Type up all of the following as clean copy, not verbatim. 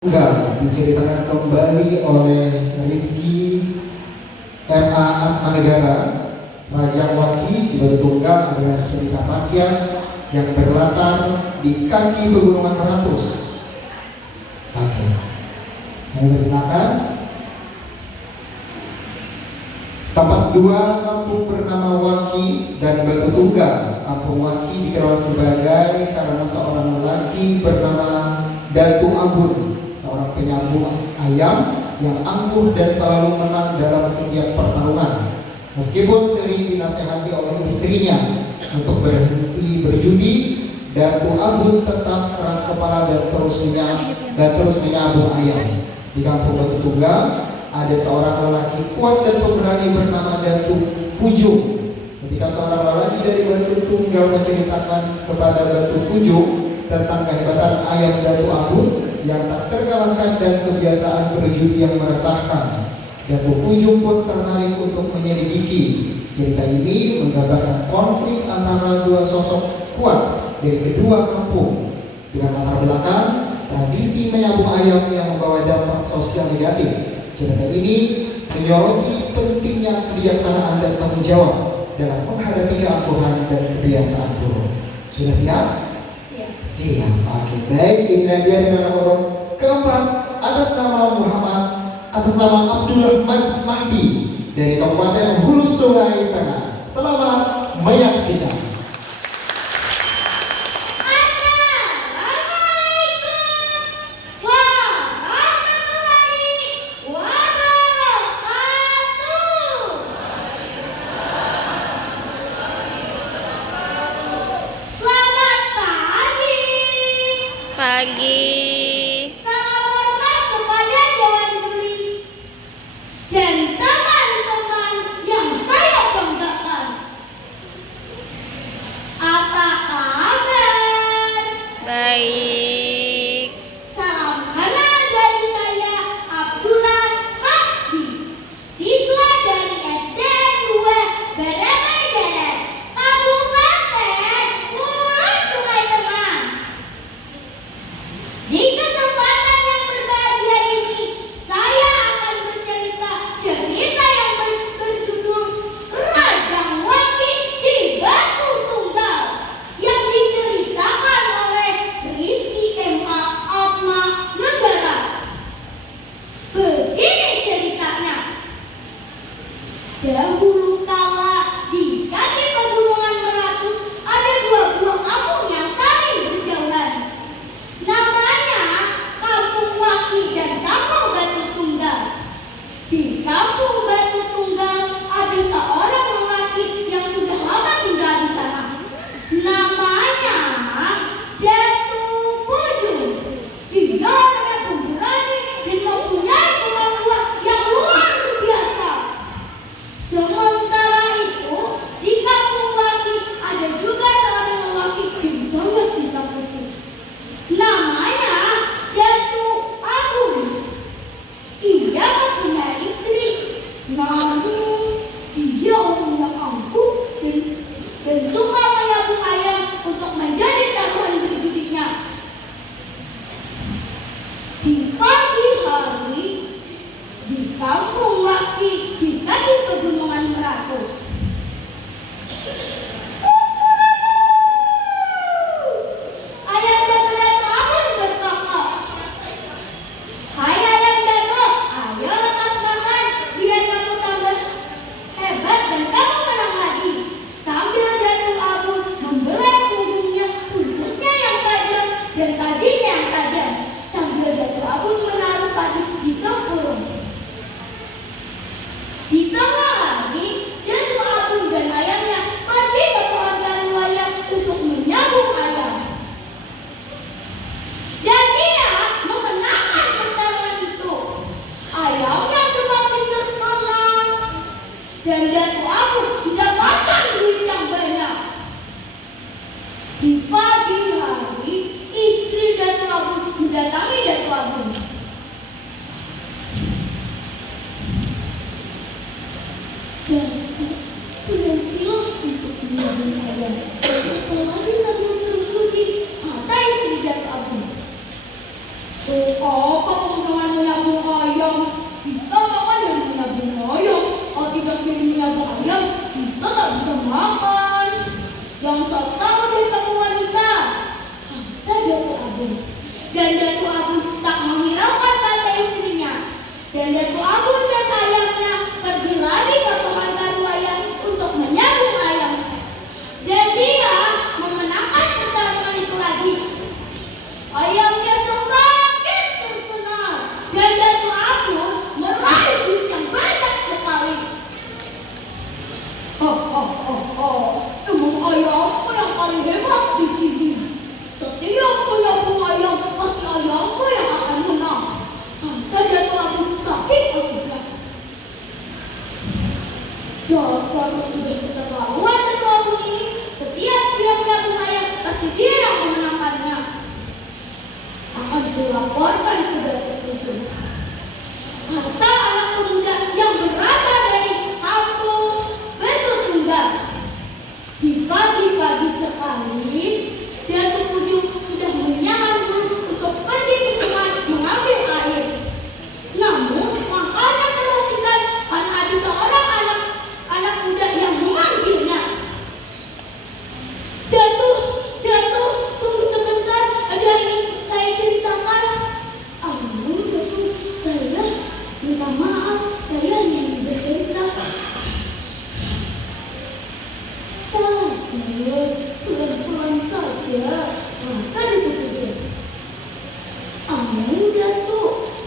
Enggak, diceritakan kembali oleh Rizky M.A. Atmanegara. Raja Waki di Batu Tunggal adalah cerita rakyat yang berlatar di kaki Pegunungan Meratus. Oke, yang bersilakan. Tempat dua kampung bernama Waki dan Batu Tunggal. Kampung Waki dikenal sebagai karena seorang lelaki bernama Datu Abun, seorang penyambung ayam yang angkuh dan selalu menang dalam setiap pertarungan. Meskipun sering dinasehati oleh istrinya untuk berhenti berjudi, Datu Abun tetap keras kepala dan terus menyambung ayam. Di kampung Batu Tunggal ada seorang lelaki kuat dan pemberani bernama Datu Pujung. Ketika seorang lelaki dari Batu Tunggal menceritakan kepada Datu Pujung tentang kehebatan ayam Datu Abun yang tak terkalahkan dan kebiasaan berjudi yang meresahkan, Datu Pujung pun tertarik untuk menyelidiki. Cerita ini menggambarkan konflik antara dua sosok kuat dari kedua kampung dengan latar belakang tradisi menyambung ayam yang membawa dampak sosial negatif. Cerita ini menyoroti pentingnya kebijaksanaan dan tanggung jawab dalam menghadapi keangkuhan dan kebiasaan buruk. Sudah siap? Siap. Oke, baik. Ini dia dengan nomor keempat atas nama Muhammad, atas nama Abdullah Mas Mahdi dari Kabupaten Hulu Sungai Tengah. Selamat menyaksikan. Pagi. Salam hormat kepada Dewan Juri dan teman-teman yang saya banggakan. ayam kita tak bisa makan. Jangan sok tahu deh kamu wanita, kata Datu Abu. Dan Datu Abu tak menghiraukan kata istrinya. Dan Datu Abu dan ayamnya pergi lagi ke pohon karuaya untuk menyambung ayam. Dan dia memenangkan pertarungan itu lagi. Ayamnya semakin terkenal dan Datu Abu meraih duit yang banyak sekali. Emang ayamku yang paling hebat di sini. Setiap menyambung ayam pasti ayamku yang akan menang, kata Datu Abu sakit hatinya. Dasar sudah keterlaluan Datu Abu ini. Setiap dia menyambung ayam pasti dia yang memenangkannya. Akan dilaporkan ke Datu Tujuh, kata anak pemuda yang berasal dari kampung Batu Tunggal. Di pagi-pagi sekali, Datu Tujuh sudah menyambung untuk pergi ke sungai mengambil air. Namun, makanya terhentikan karena ada seorang anak muda yang memanggilnya. Datu, tunggu sebentar, ada yang ingin saya ceritakan. Datu, saya minta maaf, saya hanya ingin bercerita. Sabar, pelan-pelan saja, kata Datu Tujuh. Datu,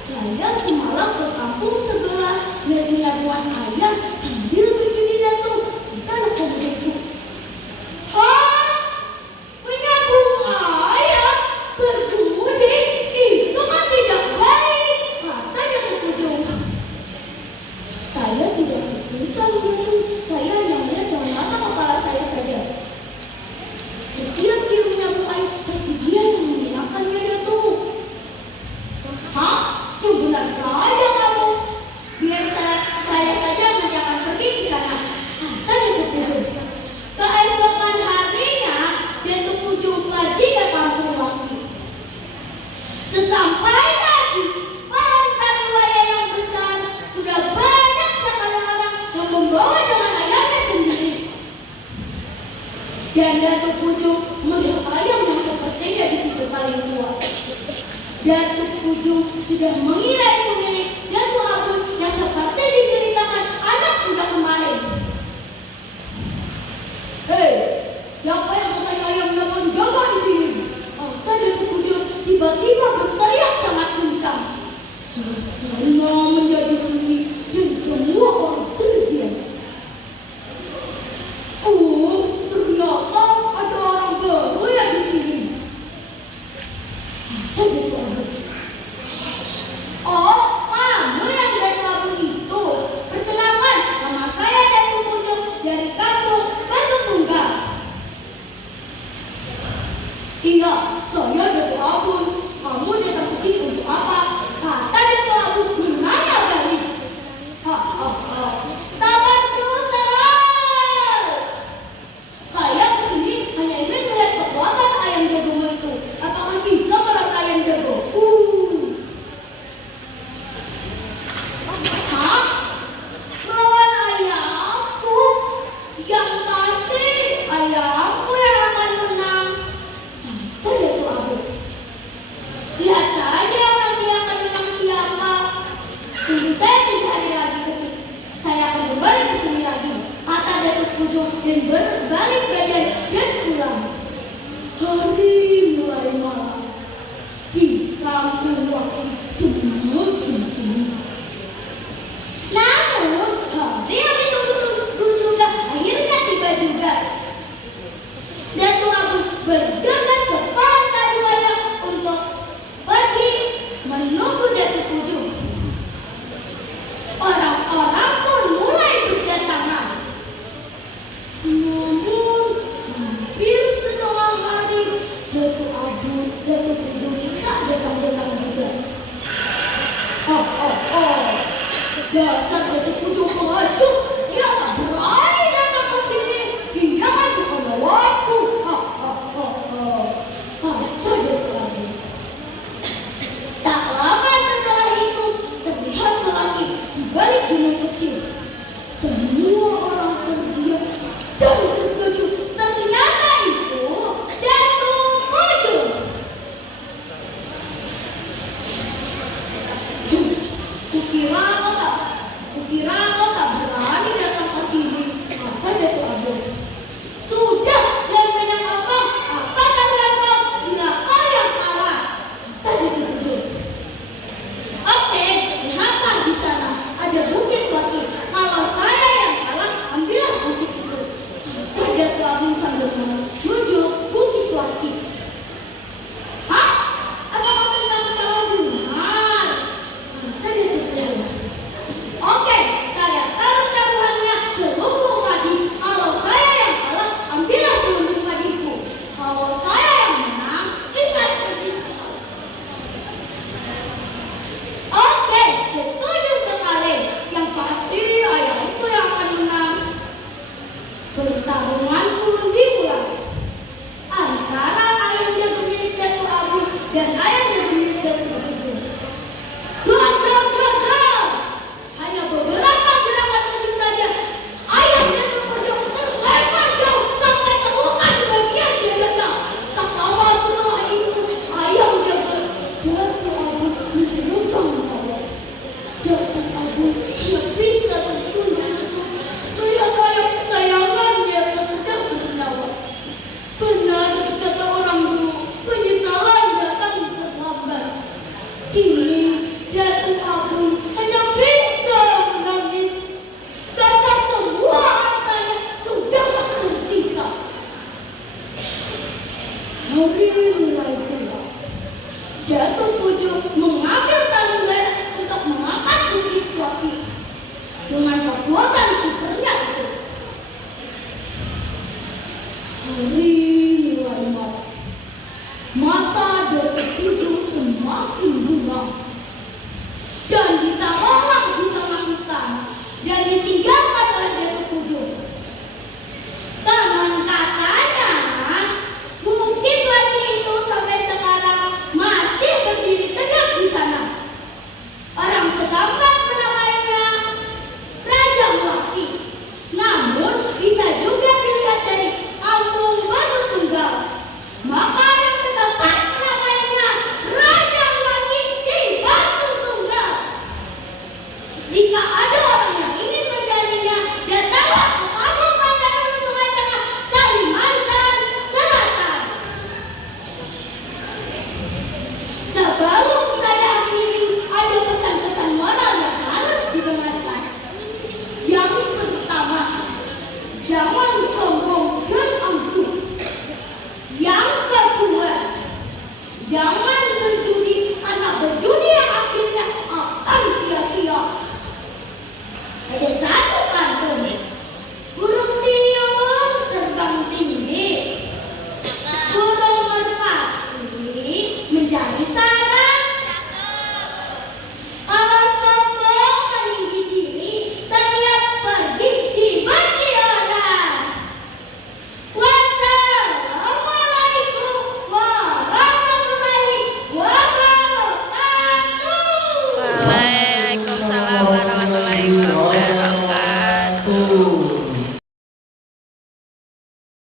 saya semalam ke kampung sebelah menyambung ayam sambil begini Datu, kata anak pemuda itu. Hah? Menyambung ayam? Berjudi? Itu kan tidak baik, kata Datu Tujuh. Saya tidak bercerita begitu, saya hanya melihat dengan mata kepala saya saja. Setiap dia menyambung ayam, pasti dia yang menyenangkannya Datu. Hah? Yang benar saja kamu. Biar saya saja nanti akan pergi ke sana, kata Datu Tujuh. Keesokan harinya, Datu Tujuh pergi ke kampung lagi. Sesampainya di pohon karuaya yang besar, sudah banyak sekali orang yang membawa dengan ayamnya sendiri. Dan Datu Tujuh melihat ayam yang sepertinya di situ paling tua. Datu Tujuh sudah mengira itu milik Datu Abu yang seperti diceritakan anak muda kemarin. Hei, siapa yang katanya ayamnya menjaga di sini? Kata Datu Tujuh tiba-tiba berteriak sangat kencang. Suasana menjadi sunyi dan semua orang terdiam. Ternyata ada orang baru ya di sini, kata Datu Abu. Oh, kamu yang Datu Abu itu? Perkenalkan, nama saya Datu Tujuh dari kampung Batu Tunggal. Iya, saya Datu Abu. Kamu datang ke sini untuk apa? Kata Datu Abu menanya balik. Sahabatku serang. Saya kesini hanya ingin melihat kekuatan ayam jagomu itu. Apakah bisa melawan ayam jagoku? Hah? Melawan ayamku? Yang pasti ayamku yang akan menang, kata Datu Abu. Lihat saja nanti akan menang siapa. Tunggu saya 3 hari lagi ke sini. Saya akan kembali ke sini lagi, kata Datu Tujuh dan berbalik badan dan pulang. Hari mulai malam. Di kampung waktu semakin sunyi. Namun hari yang ditunggu-tunggu juga akhirnya tiba juga. Datu Abu bergegas ke pohon karuaya untuk pergi menunggu Datu Tujuh. Orang-orang pun mulai berdatangan. Namun hampir setengah hari Datu Tujuh tak datang-datang juga. Dasar